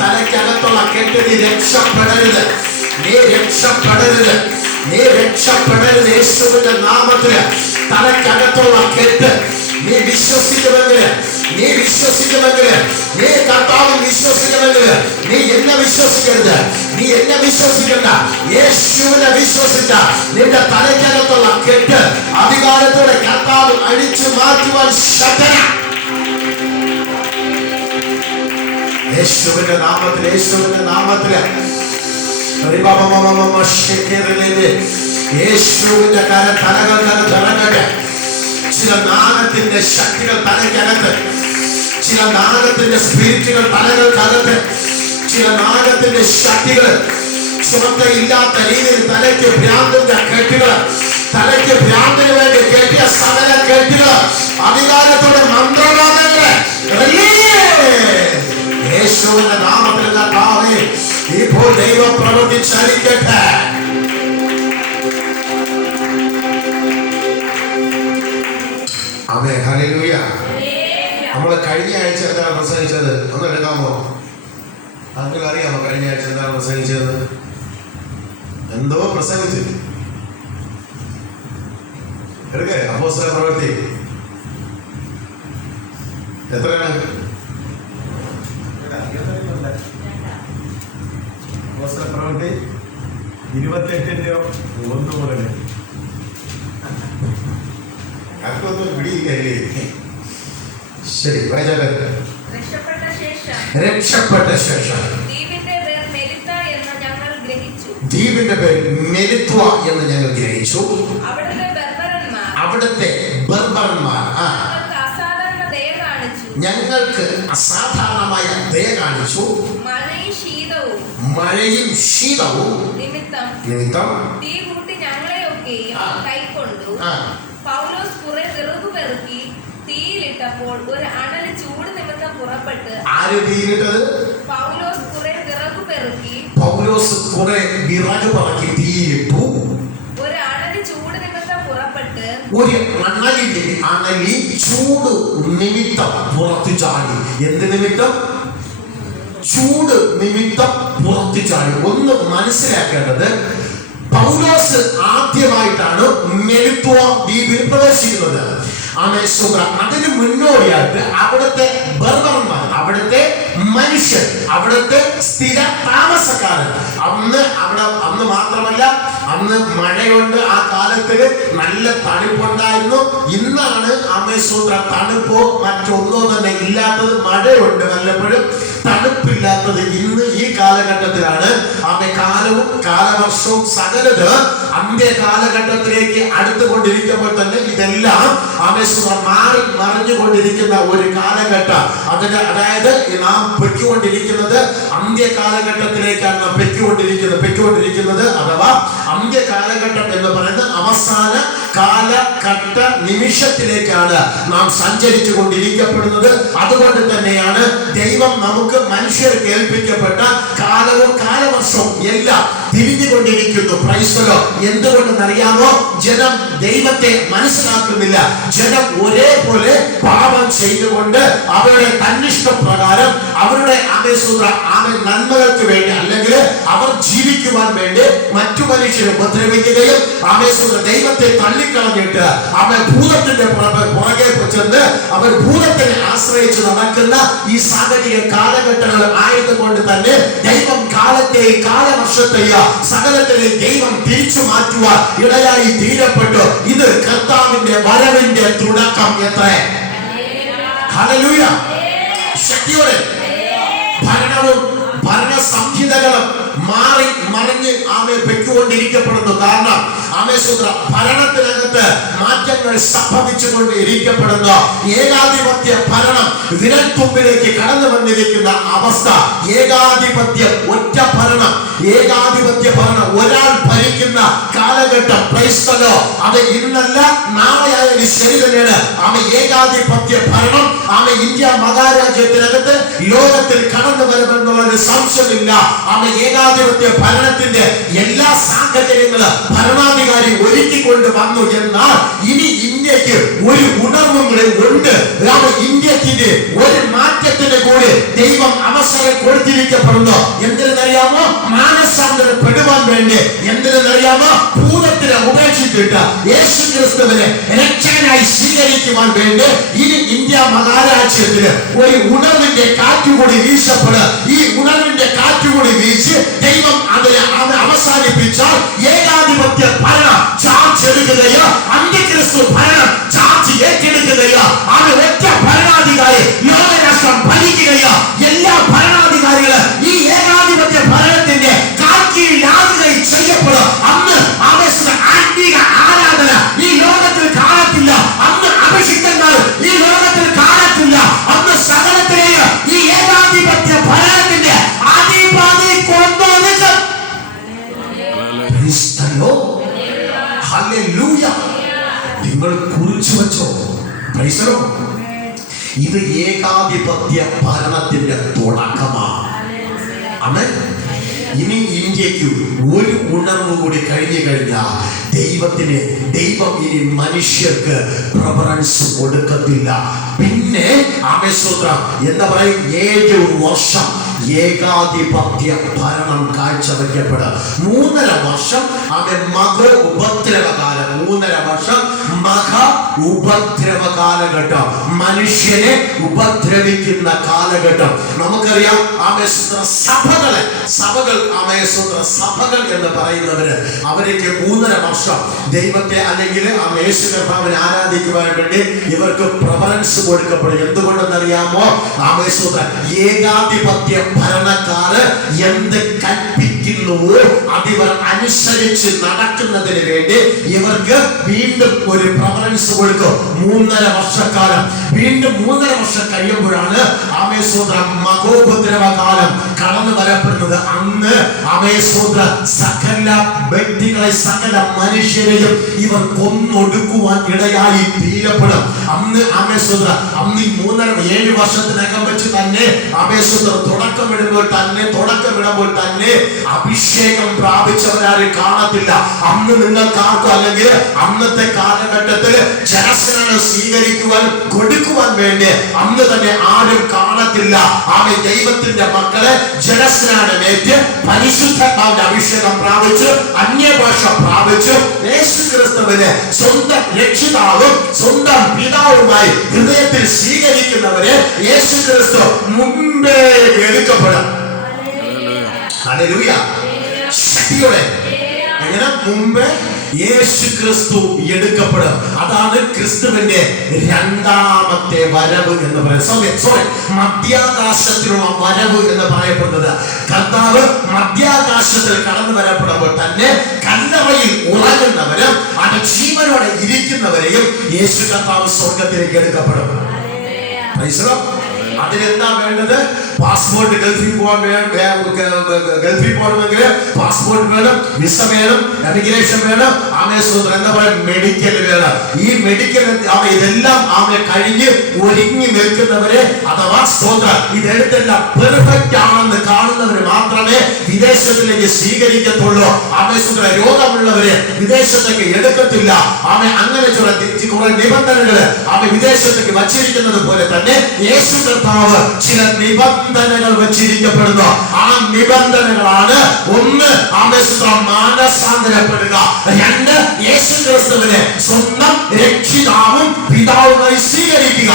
തലയ്ക്കകത്തുള്ള കെട്ട് നീ രക്ഷപ്പെടരുത്. യേശുവിന്റെ നാമത്തില് തലയ്ക്കകത്തുള്ള കെട്ട് നീ വിശ്വസിക്കുമെങ്കില്, നീ കർത്താവിൽ വിശ്വസിക്കുമെങ്കില്, നീ എന്നെ വിശ്വസിക്കരുത്, നീ എന്നെ വിശ്വസിക്കണ്ട, യേശുവിനെ വിശ്വസിച്ച നിന്റെ തലയ്ക്കകത്തുള്ള കെട്ട് അധികാരത്തോടെ കർത്താവ് അഴിച്ചു മാറ്റുവാൻ ശക്തന. യേശുവിന്റെ നാമത്തിൽ, യേശുവിന്റെ നാമത്തില് യേശുവിന്റെ തലകൾ ഇറങ്ങട്ടെ. ചില നാഗത്തിന്റെ ശക്തികൾ തലയ്ക്കകത്ത്, ചില നാഗത്തിന്റെ സ്പിരിറ്റുകൾ തലകൾക്കകത്ത്, ചില നാഗത്തിന്റെ ശക്തികൾ ചുമത്തയില്ലാത്ത രീതിയിൽ തലയ്ക്ക് ഭ്രാന്തിന്റെ കെട്ടുകൾ, തലയ്ക്ക് ഭ്രാന്തിന് വേണ്ടി കെട്ടിയ സകല കെട്ടുകൾ അധികാരത്തോടെ മന്ത്രവാദങ്ങളെ യേശുവിന്റെ നാമത്തിൽ കർത്താവേ ഇപ്പോൾ ദൈവം പ്രവർത്തിച്ചരിക്കട്ടെ. ആമേൻ, ഹല്ലേലൂയ. നമ്മൾ കഴിഞ്ഞ ആഴ്ച എന്താണ് പ്രസംഗിച്ചത്? ഒന്ന് എടുക്കാമോ? നിങ്ങൾക്ക് അറിയാമോ കഴിഞ്ഞ ആഴ്ച എന്താണ് പ്രസംഗിച്ചത്? എന്തോ പ്രസംഗിച്ചു. എടുക്കേ അപ്പോസ്തല പ്രവൃത്തി എത്രയാണ്? അപ്പോസ്തല പ്രവൃത്തി 28:1 മുതൽ. അതൊന്നും പിടിയില്ലേ? ശരി, രക്ഷപ്പെട്ട ശേഷം ദ്വീപിന്റെ പേര് മെലിത്വ എന്ന് ഞങ്ങൾ ഗ്രഹിച്ചു. അവിടുത്തെ ബർബറന്മാർ ഞങ്ങൾക്ക് അസാധാരണമായ ദയ കാണിച്ചു. മഴയും ശീതവും നിമിത്തം പൗലോസ് കുറെ വിറകു പെറുക്കി തീയിലിട്ടപ്പോൾ ഒരു അണലി ചൂട് നിമിത്തം പുറപ്പെട്ട്. ആര് തീയിലിട്ടത്? പൗലോസ് കുറെ വിറകു പെറുക്കി തീയിലിട്ടു. ഒരു അണലി ചൂട് നിമിത്തം പുറപ്പെട്ട്. ഒരു അണലി ചൂട് നിമിത്തം പുറത്തു ചാടി. എന്ത് നിമിത്തം? ചൂട് നിമിത്തം പുറത്തു ചാടി. ഒന്ന് മനസ്സിലാക്കേണ്ടത്, പൗലോസ് ആദ്യമായിട്ടാണ് മെലിത്വ ദ്വീപിൽ പ്രവേശിക്കുന്നത്. അതിന് മുന്നോടിയായിട്ട് അവിടുത്തെ ബർബർമാർ, അവിടുത്തെ മനുഷ്യർ, അവിടുത്തെ സ്ഥിര താമസക്കാരൻ, അന്ന് മാത്രമല്ല, അന്ന് മഴയുണ്ട്. ആ കാലത്തില് നല്ല തണുപ്പുണ്ടായിരുന്നു. ഇന്നാണ് ആമേസൂത്ര തണുപ്പോ മറ്റൊന്നോ തന്നെ ഇല്ലാത്തത്. മഴയുണ്ട് വല്ലപ്പോഴും, തണുപ്പില്ലാത്തത് ഇന്ന് ഈ കാലഘട്ടത്തിലാണ്. കാലവും കാലവർഷവും സകലത് അന്ത്യ കാലഘട്ടത്തിലേക്ക് അടുത്തുകൊണ്ടിരിക്കുമ്പോൾ തന്നെ ഇതെല്ലാം മാറി മറിഞ്ഞുകൊണ്ടിരിക്കുന്ന ഒരു കാലഘട്ടം. അതായത് നാം പൊയ്ക്കൊണ്ടിരിക്കുന്നത് അന്ത്യ കാലഘട്ടത്തിലേക്കാണ് നാം പൊയ്ക്കൊണ്ടിരിക്കുന്നത്. അഥവാ അന്ത്യ കാലഘട്ടം എന്ന് പറയുന്നത് അവസാന കാലഘട്ട നിമിഷത്തിലേക്കാണ് നാം സഞ്ചരിച്ചു കൊണ്ടിരിക്കപ്പെടുന്നത്. അതുകൊണ്ട് തന്നെയാണ് ദൈവം നമുക്ക് മനുഷ്യർക്ക് ഏൽപ്പിക്കപ്പെട്ട കാലവും കാലവർഷവും എല്ലാം തിരിഞ്ഞുകൊണ്ടിരിക്കുന്നു. പ്രൈസ്തലോ. എന്തുകൊണ്ടെന്നറിയാമോ? ജനം ദൈവത്തെ മനസ്സിലാക്കുന്നില്ല. ജനം ഒരേപോലെ പാപം ചെയ്തുകൊണ്ട് അവരുടെ തന്നിഷ്ടപ്രകാരം അവരുടെ നന്മകൾക്ക് വേണ്ടി, അല്ലെങ്കിൽ അവർ ജീവിക്കുവാൻ വേണ്ടി മറ്റു മനുഷ്യരെ ഉപദ്രവിക്കുകയും ദൈവത്തെ തള്ളിക്കളഞ്ഞിട്ട് അവർ ഭൂതത്തിന്റെ പുറകെ ചെന്ന് അവർ ഭൂതത്തിനെ ആശ്രയിച്ച് നടക്കുന്ന ഈ സാഹചര്യ കാലഘട്ടങ്ങൾ ആയതുകൊണ്ട് തന്നെ ദൈവം കാലത്തെയും കാലവർഷത്തെയും സകലത്തിലെ ദൈവം തിരിച്ചു മാറ്റുവാൻ ഇടയായി തീരപ്പെട്ടു. ഇത് കർത്താവിന്റെ വരവിന്റെ തുടക്കം. എത്ര ഹല്ലേലൂയ. ശക്തിയോടെ ഭരണവും ഭരണ സംഹിതകളും മാറി മറിഞ്ഞ് പെയ്ക്കൊണ്ടിരിക്കപ്പെടുന്നു. കാരണം ഭരണത്തിനകത്ത് മാറ്റങ്ങൾ സംഭവിച്ചുകൊണ്ട് ഇരിക്കപ്പെടുന്നു. ഏകാധിപത്യ ഭരണം വിരൽത്തുമ്പിലേക്ക് കടന്നു വന്നിരിക്കുന്ന അവസ്ഥ. ഏകാധിപത്യം, ഒറ്റ ഭരണം, ഏകാധിപത്യ ഭരണം, ഒരാൾ ഭരിക്കുന്ന കാലഘട്ടം. അത് ഇന്നല്ല നാളെയായാലും ശരി തന്നെയാണ്. ഏകാധിപത്യ ഭരണം ഇന്ത്യ മഹാരാജ്യത്തിനകത്ത് ലോകത്തിൽ കടന്നു വരുമെന്നുള്ളത് സംശയമില്ല. ഏകാധിപത്യ ഭരണത്തിന്റെ എല്ലാ സാഹചര്യങ്ങളും ഭരണാധികാരി ഒരുക്കിക്കൊണ്ട് വന്നു. എന്നാൽ ഇനി ഇന്ത്യക്ക് ഒരു ഉണർവും കൂടെ ഉണ്ട്. ഇന്ത്യക്ക് ഒരു മാറ്റത്തിന് കൂടി ദൈവം അവസരം കൊടുത്തിരിക്കപ്പെടുന്നു. എന്തിനറിയാമോ? മാനസാന്തരപ്പെടുവാൻ വേണ്ടി. എന്തിനറിയാമോ? ഭൂതത്തിനെ ഉപേക്ഷിച്ചിട്ട് യേശു ക്രിസ്തുവിനെ രക്ഷകനായി സ്വീകരിക്കുവാൻ വേണ്ടി ഇനി ഇന്ത്യ മഹാരാജ്യത്തിന് ഒരു ഉണർവിന്റെ കാറ്റുകൂടി വീശപ്പെടുക. ഈ ഉണർവിന്റെ കാറ്റുകൂടി വീശി ദൈവം അതിനെ അവസാനിപ്പിച്ചാൽ ഏകാധിപത്യ ഭരണം ചാർജ് എടുക്കുകയോ അന്ത്യക്രിസ്തു ഭരണം ചാർജ് ഏറ്റെടുക്കുകയോ അത് ഒറ്റ ഭരണാധികാരി ലോകരാഷ്ട്രം ഭരിക്കുകയോ എല്ലാ ഭരണാധികാരികളും ഈ ഏകാധിപത്യ ഭരണത്തിന്റെ കാൽക്കീഴിലാകുകയും ചെയ്യപ്പെടും. അന്ന് ആത്മീക ആരാധന ഈ ലോകത്തിൽ കാണത്തില്ല. അന്ന് അഭിഷിക്തന്മാർ ഈ ലോകത്തിൽ കാണത്തില്ല. അന്ന് സകലത്തിലെയും ഈ ഏകാധിപത്യ ഭരണത്തിന്റെ അധിപതി കൊണ്ടുവന്നിട്ട് നിങ്ങൾ കുറിച്ചു വെച്ചോ. ഇത് ഏകാധിപത്യ ഭരണത്തിന്റെ തുടക്കമാണ്. ആമേൻ. ഇനി ഇന്ത്യക്ക് ഒരു ഉണർവ് കൂടി കഴിഞ്ഞു കഴിഞ്ഞാൽ ദൈവം ഇനി മനുഷ്യർക്ക് പ്രിഫറൻസ് കൊടുക്കത്തില്ല. പിന്നെ എന്താ പറയും, 7 വർഷം ഏകാധിപത്യ ഭരണം കാഴ്ചവെക്കപ്പെടുക. 3.5 വർഷം മഹ ഉപദ്രവകാലം. 3.5 വർഷം മഹ ഉപദ്രവ കാലഘട്ടം, മനുഷ്യനെ ഉപദ്രവിക്കുന്ന കാലഘട്ടം. നമുക്കറിയാം സഭകൾ എന്ന് പറയുന്നവര് അവർക്ക് 3.5 വർഷം ദൈവത്തെ അല്ലെങ്കിൽ യേശു കർത്താവിനെ ആരാധിക്കുവാൻ വേണ്ടി ഇവർക്ക് പ്രിഫറൻസ് കൊടുക്കപ്പെടും. എന്തുകൊണ്ടെന്നറിയാമോ? ഏകാധിപത്യ ഭരണക്കാര് എന്ത് കൽപ്പിക്കുന്നുവോ അതിവർ അനുസരിച്ച് നടക്കുന്നതിന് വേണ്ടി ഇവർക്ക് വീണ്ടും ഒരു പ്രിഫറൻസ് കൊടുക്കും. 3.5 വർഷക്കാലം. വീണ്ടും 3.5 വർഷം കഴിയുമ്പോഴാണ് മഹോപദ്രവകാലം കടന്നു വരപ്പെടുന്നത്. അന്ന് സകല വ്യക്തികളെ സകല മനുഷ്യരെയും ഇവർ കൊന്നൊടുക്കുവാൻ ഇടയായി തീരപ്പെടും. അന്ന് ഈ 7 വർഷത്തിനകം വെച്ച് തന്നെ തുടക്കമിടുമ്പോൾ തന്നെ അഭിഷേകം പ്രാപിച്ചവരാരും കാണത്തില്ല. അന്ന് നിങ്ങൾക്കാർക്കും അല്ലെങ്കിൽ അന്നത്തെ കാലഘട്ടത്തിൽ ജനസ്നാനം സ്വീകരിക്കുവാൻ കൊടുക്കുവാൻ വേണ്ടി അന്ന് തന്നെ ആരും കാണത്തില്ല. ദൈവത്തിന്റെ മക്കളെ ജനസ്നാനമേറ്റ് പരിശുദ്ധാത്മാവിന്റെ അഭിഷേകം പ്രാപിച്ച് അന്യഭാഷ പ്രാപിച്ച് യേശു ക്രിസ്തുവിനെ സ്വന്തം രക്ഷിതാവും സ്വന്തം പിതാവുമായി ഹൃദയത്തിൽ സ്വീകരിക്കുന്നവരെ യേശു ക്രിസ്തു മുമ്പേ എടുക്കപ്പെടും. ഹല്ലേലൂയ. ശക്തിയോടെ എങ്ങനെ മുമ്പേ യേശു ക്രിസ്തു എടുക്കപ്പെടും. അതാണ് ക്രിസ്തുവിന്റെ രണ്ടാമത്തെ വരവ് എന്ന് പറയുന്നത്. മധ്യാകാശത്തിലുള്ള വരവ് എന്ന് പറയപ്പെടുന്നത്. കർത്താവ് മധ്യാകാശത്തിൽ കടന്നു വരപ്പെടുമ്പോൾ തന്നെ കല്ലറയിൽ ഉറങ്ങുന്നവരും അത് ജീവനോടെ ഇരിക്കുന്നവരെയും യേശു കർത്താവ് സ്വർഗത്തിലേക്ക് എടുക്കപ്പെടും. അതിനെന്താ വേണ്ടത്? പാസ്പോർട്ട്. ഗൾഫിൽ പോകണമെങ്കിൽ പാസ്പോർട്ട് വേണം, വിസ വേണം, എമിഗ്രേഷൻ വേണം, എന്താ പറയുക, മെഡിക്കൽ വേണം. ഈ മെഡിക്കൽ ഇതെല്ലാം കഴിഞ്ഞ് ഒരുങ്ങി നിൽക്കുന്നവരെ അഥവാ ഇതെടുത്തെല്ലാം പെർഫെക്റ്റ് ആണെന്ന് കാണുന്നവര് മാത്രമേ വിദേശത്തിലേക്ക് സ്വീകരിക്കത്തുള്ളൂ. രോഗമുള്ളവരെ വിദേശത്തേക്ക് എടുക്കത്തില്ല. അങ്ങനെ കുറെ നിബന്ധനകള് വിദേശത്തേക്ക് വച്ചിരിക്കുന്നത് പോലെ തന്നെ യേശു കർത്താവ് ചില നിബന്ധനകൾ വച്ചിരിക്കപ്പെടുന്നു. ആ നിബന്ധനകളാണ്: 1, മാനസാന്തരപ്പെടുക; 2, യേശു ക്രിസ്തുവിനെ സ്വന്തം രക്ഷിതാവും പിതാവുമായി സ്വീകരിക്കുക;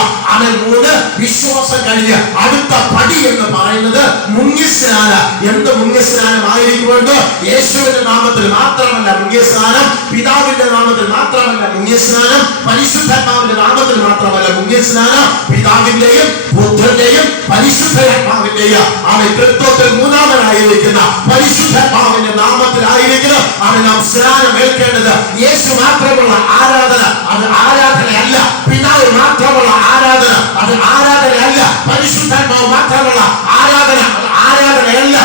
3, വിശ്വാസം കഴിഞ്ഞ് അടുത്ത പടി എന്ന് പറയുന്നത് മുങ്ങിസ്നാനം. എന്ത് മുങ്ങിസ്നാനമായിരിക്കുമെന്ന്? യേശുവിന്റെ നാമത്തിൽ മാത്രമല്ല മുങ്ങിസ്നാനം, പിതാവിന്റെ നാമത്തിൽ മാത്രമല്ല മുങ്ങിസ്നാനം, പരിശുദ്ധാത്മാവിന്റെ നാമത്തിൽ മാത്രമല്ല മുങ്ങിസ്നാനം, പിതാവിന്റെയും പുത്രന്റെയും പരിശുദ്ധാത്മാവിന്റെയും തൃത്വത്തിൽ മൂന്നാമനായിരിക്കുന്ന പരിശുദ്ധാത്മാവിന്റെ നാമത്തിലായിരിക്കുന്ന നാം സ്നാനം ഏൽക്കേണ്ടത്. യേശു മാത്രമുള്ള ആരാധന അത് ആരാധനയല്ല. പിതാവ് മാത്രമുള്ള ആരാധന അത് ആരാധനയല്ല. പരിശുദ്ധാത്മാവ് മാത്രമുള്ള ആരാധന അത് ആരാധനയല്ല.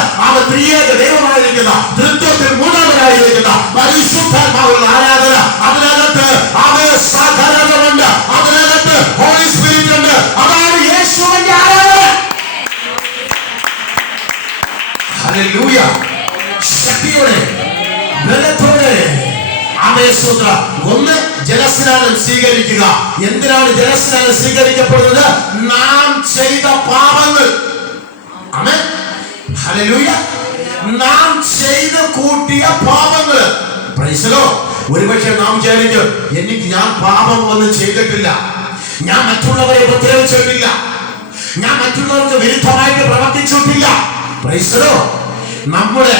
ത്രിയേക ദൈവമായിരിക്കുന്ന തൃത്വത്തിൽ മൂന്നാമനായിരിക്കുന്ന പരിശുദ്ധാത്മാവുള്ള ആരാധന. അതിനകത്ത് സാധാരണമുണ്ട്, അതിനകത്ത് ഹോളി സ്പിരിറ്റ് ഉണ്ട്. അതാണ് യേശു ആമേശ്വര ഒന്ന് ജലസ്നാനം സ്വീകരിക്കുക. എന്തിനാണ് ജലസ്നാനം സ്വീകരിക്കപ്പെടുന്നത്? നാം ചെയ്ത പാപങ്ങൾ. ആമേൻ, ഹല്ലേലൂയ. നാം ചെയ്ത് കൂട്ടിയ പാപങ്ങൾ. Price the Lord. ഒരുപക്ഷെ നാം വിചാരിക്കും, ഞാൻ പാപം ഒന്നും ചെയ്തിട്ടില്ല, ഞാൻ മറ്റുള്ളവരെ ഉപദ്രവിച്ചിട്ടില്ല, ഞാൻ മറ്റുള്ളവർക്ക് വിരുദ്ധമായിട്ട് പ്രവർത്തിച്ചിട്ടില്ല. Praise the Lord. നമ്മുടെ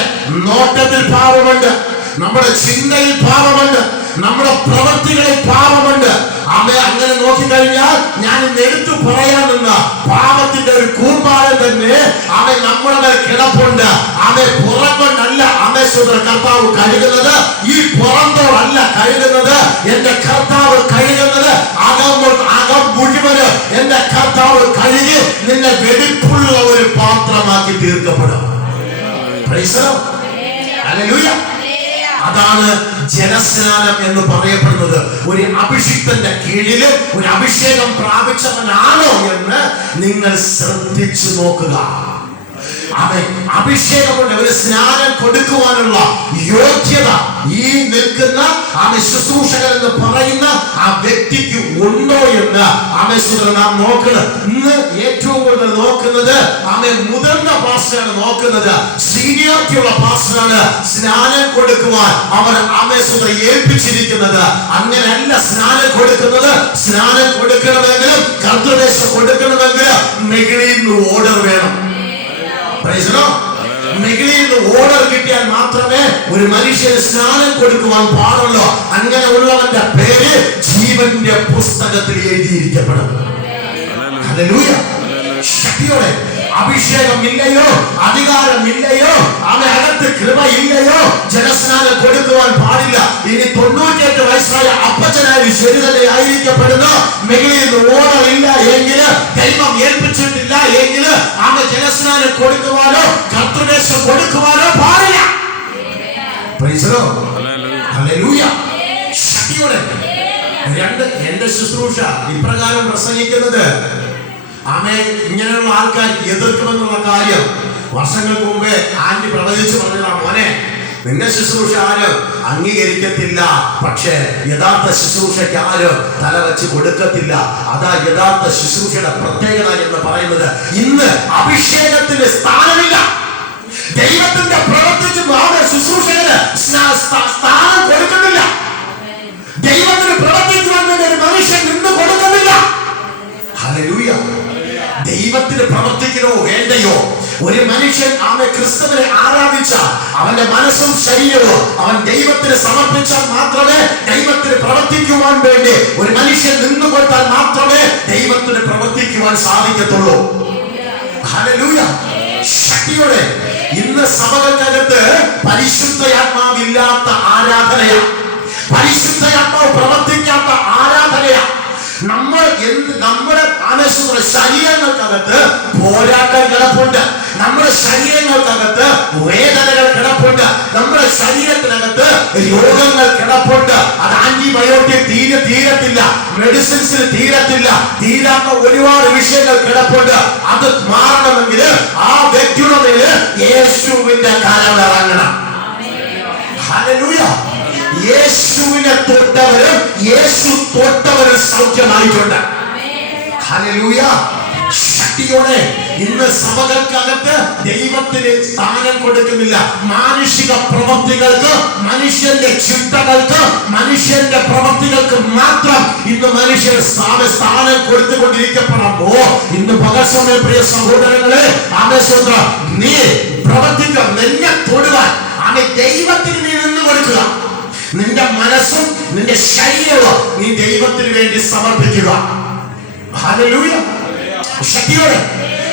നോട്ടത്തിൽ പാപമുണ്ട്, നമ്മുടെ ചിന്തയിൽ പാപമുണ്ട്, നമ്മുടെ പ്രവൃത്തികളിൽ പാപമുണ്ട്. അങ്ങനെ നോക്കിക്കഴിഞ്ഞാൽ ഞാൻ ഇന്ന് എടുത്തു പറയാമെന്ന പാപത്തിന്റെ ഒരു കൂമ്പാരം തന്നെ നമ്മുടെ മേൽ കിടപ്പുണ്ട്. പുറംകൊണ്ടല്ല കർത്താവ് കഴുകുന്നത്, ഈ പുറന്തോടല്ല കഴുകുന്നത്. എന്റെ കർത്താവ് കഴുകുന്നത് അകം മുഴുവന് എന്റെ കർത്താവ് കഴുകി നിന്നെ വെടിപ്പുള്ള ഒരു പാത്രമാക്കി തീർക്കപ്പെടും. Praise the Lord. ഹല്ലേലൂയ. അതാണ് ജലസ്നാനം എന്ന് പറയപ്പെടുന്നത്. ഒരു അഭിഷിക്തന്റെ കീഴില് ഒരു അഭിഷേകം പ്രാപിച്ചവനാണോ എന്ന് നിങ്ങൾ ശ്രദ്ധിച്ചു നോക്കുക. അഭിഷേകമുണ്ട്, ഒരു സ്നാനം കൊടുക്കുവാനുള്ള യോഗ്യത ഈ നിൽക്കുന്ന ശുശ്രൂഷകൻ എന്ന് പറയുന്ന ആ വ്യക്തിക്ക് ഉണ്ടോ എന്ന് നാം നോക്കണം. ഇന്ന് ഏറ്റവും കൂടുതൽ നോക്കുന്നത് മുതിർന്ന പാസ്റ്ററാണ് നോക്കുന്നത്, സീനിയോറിറ്റിയുള്ള പാസ്റ്ററാണ് സ്നാനം കൊടുക്കുവാൻ അവർ ഏൽപ്പിച്ചിരിക്കുന്നത്. അങ്ങനെയല്ല സ്നാനം കൊടുക്കുന്നത്. സ്നാനം കൊടുക്കണമെങ്കിലും കർത്തൃദേശം കൊടുക്കണമെങ്കിലും മുകളിൽ നിന്ന് ഓർഡർ വേണം. മുകളിൽ ഓർഡർ കിട്ടിയാൽ മാത്രമേ ഒരു മനുഷ്യന് സ്നാനം കൊടുക്കുവാൻ പാടുള്ളൂ. അങ്ങനെ ഉള്ളവന്റെ പേര് ജീവന്റെ പുസ്തകത്തിൽ എഴുതിയിരിക്കപ്പെടും. ഹല്ലേലൂയ. ശക്തിയോടെ അഭിഷേകമില്ലയോ, അധികാരമില്ലയോ, അകത്ത് കൃപയില്ലയോ, ജലസ്നാനം കൊടുക്കുവാൻ പാടില്ല. ഇനി 98 വയസ്സായ അപ്പച്ചനായി ശരി തന്നെ ആയിരിക്കപ്പെടുന്നു. മുകളിൽ ഓർഡർ ഇല്ല എങ്കിൽ, ദൈവം ഏൽപ്പിച്ചിട്ടില്ല എങ്കിൽ ജലസ്നാനം കൊടുക്കുവാനോ കർത്തൃദേശം കൊടുക്കുവാനോ പാടില്ല. Price the Lord. ഹല്ലേലൂയ. ശക്തിയോടെ എന്റെ ശുശ്രൂഷ ഇപ്രകാരം പ്രസംഗിക്കുന്നത് ഇങ്ങനെയുള്ള ആൾക്കാർ എതിർക്കുമെന്നുള്ള കാര്യം വർഷങ്ങൾക്ക് മുമ്പേ ആന്റി പ്രവചിച്ചു പറഞ്ഞതാണ്. മോനെ, നിന്റെ ശുശ്രൂഷ ആരും അംഗീകരിക്കത്തില്ല, പക്ഷേ യഥാർത്ഥ ശുശ്രൂഷയ്ക്ക് ആരും തലവെച്ച് കൊടുക്കത്തില്ല. അതാ യഥാർത്ഥ ശുശ്രൂഷയുടെ പ്രത്യേകത എന്ന് പറയുന്നത്. ഇന്ന് അഭിഷേകത്തിന് സ്ഥാനമില്ല. ദൈവത്തിന്റെ പ്രവർത്തിച്ച് ശുശ്രൂഷകന് സ്ഥാനം കൊടുക്കുന്നില്ല. ദൈവത്തിന് പ്രവർത്തിക്കുവാൻ വേണ്ടി ഒരു മനുഷ്യൻ നിന്ന് കൊടുക്കുന്നില്ല. ഹല്ലേലൂയ. ദൈവത്തിന് പ്രവർത്തിക്കണോ വേണ്ടയോ? ഒരു മനുഷ്യൻ ക്രിസ്തുവിനെ ആരാധിച്ച അവന്റെ മനസ്സും ശരീരവും അവൻ ദൈവത്തിന് സമർപ്പിച്ചാൽ മാത്രമേ ദൈവത്തിന് പ്രവർത്തിക്കുവാൻ വേണ്ടി ഒരു മനുഷ്യൻ നിന്നു കൊടുത്താൽ മാത്രമേ ദൈവത്തിന് പ്രവർത്തിക്കുവാൻ സാധിക്കത്തുള്ളൂ. ഹല്ലേലൂയ. ശക്തിയോടെ ഇന്ന് സഭകൾക്കകത്ത് പരിശുദ്ധയാത്മാവില്ലാത്ത ആരാധനയാണ്, പരിശുദ്ധയാത്മാവ് പ്രവർത്തിക്കാത്ത ആരാധനയാണ്. നമ്മുടെ ശരീരങ്ങൾക്കകത്ത് പോരാട്ടം കിടപ്പുണ്ട്, നമ്മുടെ ശരീരങ്ങൾക്കകത്ത് വേദനകൾ കിടപ്പുണ്ട്, നമ്മുടെ ശരീരത്തിനകത്ത് രോഗങ്ങൾ കിടപ്പുണ്ട്. അത് ആന്റിബയോട്ടിക് തീരത്തില്ല, മെഡിസിൻസിൽ തീരാത്ത ഒരുപാട് വിഷയങ്ങൾ കിടപ്പുണ്ട്. അത് മാറണമെങ്കിൽ ആ വ്യക്തിയുടെ മേല് യേശുവിന്റെ കരം ഇറങ്ങണം. ഹല്ലേലൂയ. യേശുവിനെ തൊട്ടവരും യേശു തൊട്ടവരും സൗഖ്യമായിട്ടുണ്ട്. ഹല്ലേലൂയ. ശക്തിയോടെ ഇന്ന് സഭകൾക്കകത്ത് ദൈവത്തിന് സ്ഥാനം കൊടുക്കുന്നില്ല. മാനുഷിക പ്രവൃത്തികൾക്ക്, മനുഷ്യന്റെ ചിന്തകൾക്ക്, മനുഷ്യന്റെ പ്രവൃത്തികൾക്ക് മാത്രം ഇന്ന് മനുഷ്യർ സ്ഥാനം കൊടുത്തുകൊണ്ടിരിക്കപ്പെടുമ്പോ ഇന്ന് പകൽസമയം പ്രിയ സഹോദരങ്ങളെ നീ പ്രവർത്തിക്കുക, നിന്നെ തൊടുവാൻ ദൈവത്തിന് നീ നിന്ന് കൊടുക്കുക. നിന്റെ മനസ്സും നിന്റെ ശരീരവും നീ ദൈവത്തിന് വേണ്ടി സമർപ്പിക്കുക. ഹല്ലേലൂയ. ശക്തിയോടെ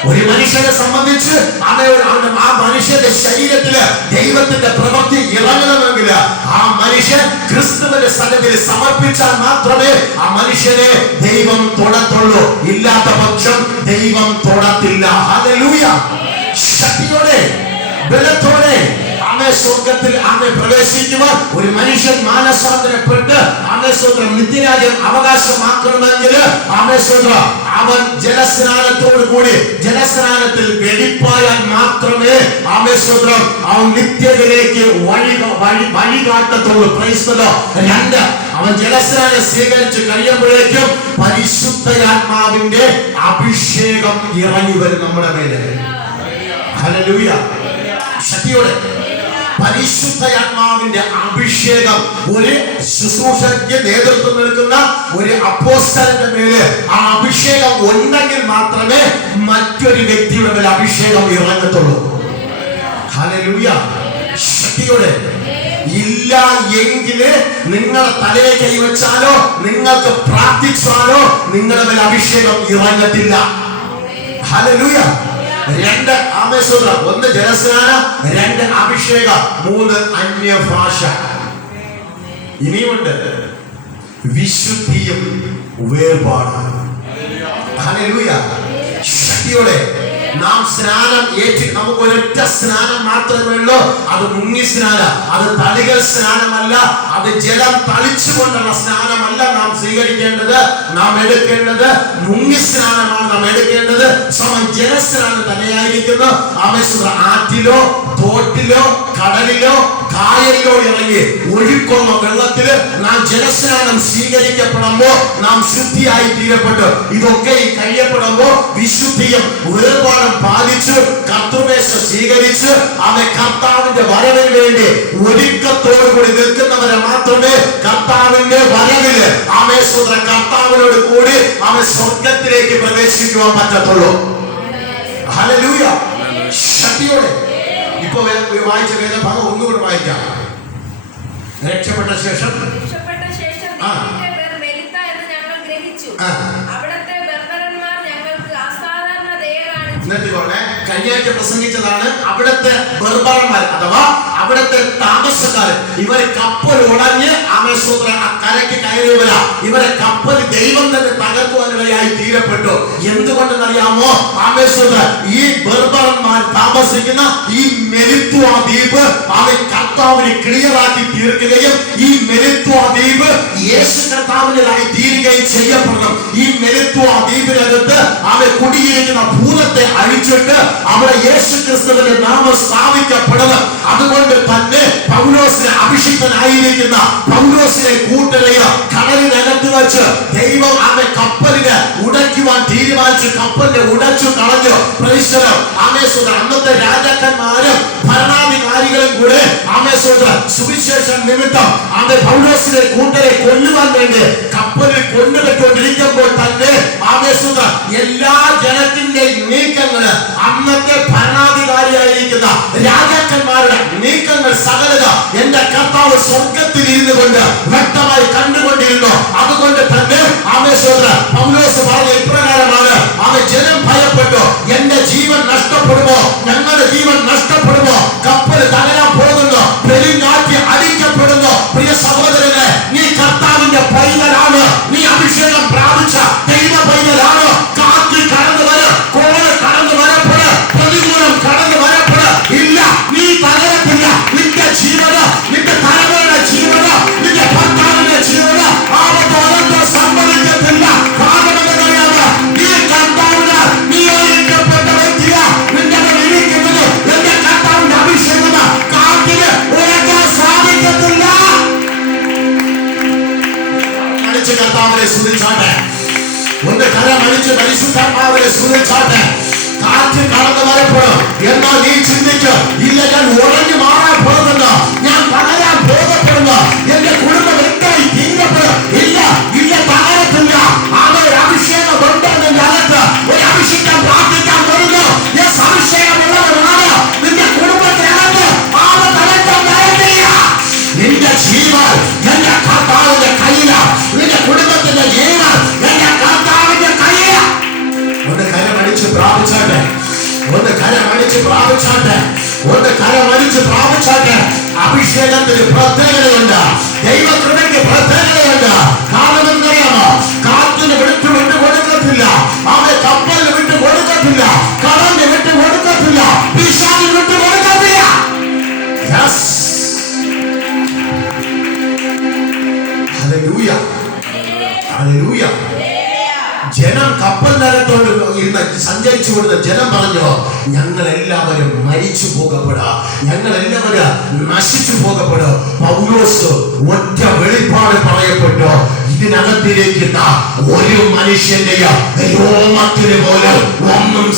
ഒരു മനുഷ്യനെ സംബന്ധിച്ച് ആ മനുഷ്യന്റെ ശരീരത്തില് ദൈവത്തിന്റെ പ്രവൃത്തി ഇറങ്ങണമെങ്കിൽ ആ മനുഷ്യൻ ക്രിസ്തുവിന്റെ സന്നിധിയിൽ സമർപ്പിച്ചാൽ മാത്രമേ ആ മനുഷ്യനെ ദൈവം തൊടത്തുള്ളൂ. ഇല്ലാത്ത പക്ഷം ദൈവം തൊടത്തില്ല. ഹല്ലേലൂയ. ശക്തിയോടെ ബലത്തോടെ സ്വർഗത്തിൽ പ്രവേശിക്കുവാൻ ഒരു മനുഷ്യൻ മാനസാന്തരപ്പെട്ട് നിത്യരാജ്യം അവകാശമാക്കണമെങ്കിൽ അവൻ ജലസ്നാനത്തോടു കൂടി ജലസ്നാനത്തിൽ വെടിപ്പായാൽ മാത്രമേ അവൻ നിത്യതയിലേക്ക് വഴി കാട്ടത്തുള്ളൂ. രണ്ട്, അവൻ ജലസ്നാനം സ്വീകരിച്ച് കഴിയുമ്പോഴേക്കും പരിശുദ്ധാത്മാവിന്റെ അഭിഷേകം ഇറങ്ങി വരും നമ്മുടെ മേലെ. ഹല്ലേലൂയ. ശക്തിയോടെ പരിശുദ്ധാത്മാവിന്റെ അഭിഷേകം ഒരു ശുശ്രൂഷയ്ക്ക് നേതൃത്വം നൽകുന്ന ഒരു അപ്പോസ്തലന്റെ മേലെ ആ അഭിഷേകം ഉണ്ടെങ്കിൽ മാത്രമേ മറ്റൊരു വ്യക്തിയുടെ മേലെ അഭിഷേകം ഇറങ്ങത്തുള്ളൂ. ഹല്ലേലൂയ. ശക്തിയോടെ ഇല്ല എങ്കില് നിങ്ങളുടെ തലയെ കൈവച്ചാലോ നിങ്ങൾക്ക് പ്രാർത്ഥിച്ചാലോ നിങ്ങളുടെ മേൽ അഭിഷേകം ഇറങ്ങത്തില്ല. ഹല്ലേലൂയ. രണ്ട്, ആമേശ്വരം. ഒന്ന് ജലസ്നാനം, രണ്ട് അഭിഷേകം, മൂന്ന് അന്യഭാഷ. ഇനിയുണ്ട് വിശുദ്ധിയും വേർപാടാണ്. ഹല്ലേലൂയ. ശക്തിയോടെ നാം സ്നാനം ഏറ്റ് നമുക്ക് ഒരൊറ്റ സ്നാനം മാത്രമേ ഉള്ളൂ. അത് മുങ്ങി സ്നാനം, അത് തളികൽ സ്നാനമല്ല, അത് ജലം തളിച്ചുകൊണ്ടുള്ള സ്നാനമല്ല നാം സ്വീകരിക്കേണ്ടത്. നാം എടുക്കേണ്ടത് മുങ്ങി സ്നാനമാണ് നാം എടുക്കേണ്ടത്. ജലസ്നാനം തന്നെയായിരിക്കുന്നു. ആറ്റിലോ തോട്ടിലോ കടലിലോ കായലിലോ ഇറങ്ങി ഒഴുക്കുള്ള വെള്ളത്തില് നാം ജലസ്നാനം സ്വീകരിക്കപ്പെടുമ്പോ നാം ശുദ്ധിയായി തീരപ്പെട്ടു. ഇതൊക്കെ കഴിയപ്പെടുമ്പോ വിശുദ്ധിയും വേർപാടും പാലിച്ചു കർത്തൃമേശ സ്വീകരിച്ച് അവൻ കർത്താവിന്റെ വരവിന് വേണ്ടി ഒരുക്കത്തോടുകൂടി നിൽക്കുന്നവരെ മാത്രമേ കർത്താവിന്റെ വരവില് കർത്താവിനോട് കൂടി അവൻ സ്വർഗത്തിലേക്ക് പ്രവേശിക്കുവാൻ പറ്റത്തുള്ളൂ. ഹല്ലേലൂയ. ശക്തിയോടെ ഇപ്പൊ വായിച്ച വേദഭാഗം ഒന്നുകൂടെ വായിക്കാം. രക്ഷപ്പെട്ട ശേഷം കഴിഞ്ഞാഴ്ച പ്രസംഗിച്ചതാണ്. അവിടുത്തെ ബർബറന്മാർ അഥവാ അവിടുത്തെ താമസക്കാരൻ ഇവരെ കപ്പൽ ഉടഞ്ഞ് കരയ്ക്ക് കയറിയവരാ. ഇവരെ കപ്പൽ ദൈവം തന്നെ തകർക്കുവാനിടയായി തീരപ്പെട്ടു. എന്തുകൊണ്ടെന്നറിയാമോ? ഈ ബർബറന്മാർ താമസിക്കുന്ന ഈ മെലിത്വ ദ്വീപ് അവൻ കർത്താവിനെ ക്ലിയറാക്കി തീർക്കുകയും ഈ മെലിത്വ ദ്വീപ് യേശു കർത്താവിൻ്റെതായി തീരുകയും ചെയ്യപ്പെടണം. ഈ മെലിത്വ ദ്വീപിനകത്ത് അവൻ കുടിയിരിക്കുന്ന ഭൂതത്തെ അഴിച്ചിട്ട് അവിടെ യേശു ക്രിസ്തുവിന്റെ നാമം സ്ഥാപിക്കപ്പെടണം. അതുകൊണ്ട് തന്നെ പൗലോസിനെ അഭിഷിക്തനായിരിക്കുന്ന പൗലോസിനെ കൂട്ടരെയോ കടലിനകത്ത് വെച്ച് ദൈവം അവന്റെ കപ്പലിനെ ഉടയ്ക്കുവാൻ തീരുമാനിച്ചു. കപ്പലിനെ ഉടച്ചു കളഞ്ഞു. അന്നത്തെ രാജാക്കന്മാരും ഭരണാധികാരികളും കൂടെ സുവിശേഷം നിമിത്തം അവന്റെ പൗലോസിനെ കൂട്ടരെ കൊല്ലുവാൻ വേണ്ടി കപ്പലിൽ കൊണ്ടുപോയിക്കൊണ്ടിരിക്കുമ്പോൾ തന്നെ എല്ലാ ജനത്തിന്റെയും നീക്കങ്ങള് അന്നത്തെ ഭരണാധികാരിയായിരിക്കുന്ന രാജാക്കന്മാരുടെ നീക്കങ്ങൾ സകലത എന്റെ കർത്താവ് സ്വർഗത്തിൽ ഇരുന്നു കൊണ്ട് വ്യക്തമായി കണ്ടുകൊണ്ടിരുന്നു. അതുകൊണ്ട് തന്നെ പൗലോസ് പറഞ്ഞ ഇപ്രകാരമാണ്: അവൻ ജനം ഭയപ്പെട്ടു, എന്റെ ജീവൻ നഷ്ടപ്പെടുമോ, ഞങ്ങളുടെ ജീവൻ നഷ്ടപ്പെടുമോ, കപ്പൽ തകരാൻ പോകുന്നു, പെരുങ്കാറ്റ് അടിക്കപ്പെടുന്നു. പ്രിയ സഹോദരനെ, നീ കർത്താവിന്റെ പൈതലാണ്, നീ അഭിഷേകം പ്രാപിച്ച ദൈവ പൈതലാണ്. കാറ്റ് കടന്നു വര, കോള് കടന്നു വരപ്പെട്, പ്രതികൂലം കടന്നു വരപ്പെട്. ഇല്ല, നീ തകരത്തില്ല. നിന്റെ ജീവന, നിന്റെ തലമുറയുടെ ജീവന, നിന്റെ ഭർത്താവിന്റെ ജീവന ആപത്തോടെ സംഭവിക്കത്തില്ല. കാരണമെന്നറിയാമോ? നീ കർത്താവിന് നിയോഗിക്കപ്പെട്ട വ്യക്തിയ നിന്റെ ഇരിക്കുന്നത് എന്റെ കർത്താവിന്റെ അഭിഷേകം കാറ്റിന് ഉറക്കാൻ സാധിക്കത്തില്ല. കർത്താവിനെ സ്തുതിച്ചാട്ടെ. ഒന്ന് കരമടിച്ച് പരിശുദ്ധാത്മാവിനെ സ്തുതിച്ചാട്ടെ. കാറ്റ് കടന്നു വരപ്പെടും. എന്നാൽ നീ ചിന്തിക്കും, ഇല്ല, ഞാൻ ഉറഞ്ഞു മാറാൻ പോകുന്നു, ഞാൻ തകരാൻ പോകപ്പെടുന്നു, എന്റെ കുടുംബം എന്തായി തീരപ്പെടും. ഇല്ല, ഇല്ല, തകരത്തില്ല. അവർ അഭിഷേകം ഉണ്ടെന്ന് അകത്ത് ഒരു അഭിഷേകം പ്രാർത്ഥിക്കാൻ വരുന്നു. അഭിഷേകമുള്ളവരാണ് നിന്റെ കുടുംബത്തിനകത്ത് ആവ തകർക്കാൻ വരത്തില്ല. നിന്റെ ജീവൻ എന്റെ കർത്താവിന്റെ കയ്യിലാണ്. നിന്റെ കുടുംബത്തിന്റെ ജീവൻ എന്റെ കർത്താവിന്റെ കയ്യിലാണ്. ഒന്ന് കരമടിച്ച് പ്രാപിച്ചാട്ടെ. ഒന്ന് കരമടിച്ച് പ്രാപിച്ചാട്ടെ. ഒന്ന് കരമടിച്ച് പ്രാപിച്ചാട്ടെ. അഭിഷേകത്തിന് പ്രത്യേകതയുണ്ട്. ദൈവകൃപയ്ക്ക് പ്രത്യേകതയുണ്ട്. കാരണം എന്തറിയാമോ? കാറ്റിന് വിട്ടു കൊടുക്കത്തില്ല, അവനെ കപ്പലിന് വിട്ടു കൊടുക്കത്തില്ല, കടലിന് വിട്ടു കൊടുക്കത്തില്ല, പിശാചിന് വിട്ടു കൊടുക്കത്തില്ല. സഞ്ചരിച്ചു കൊടുത്ത ജനം പറഞ്ഞു, ഞങ്ങൾ എല്ലാവരും മരിച്ചു പോകപ്പെടാം, ഞങ്ങൾ എല്ലാവരും നശിച്ചു പോകപ്പെടും. പൗലോസ് ഒറ്റ വെളിപ്പാട് പറയപ്പെട്ടു, ഇതിനകത്തിരിക്കുന്ന ഒരു മനുഷ്യന്റെ രോമത്തിന് പോലും ഒന്നും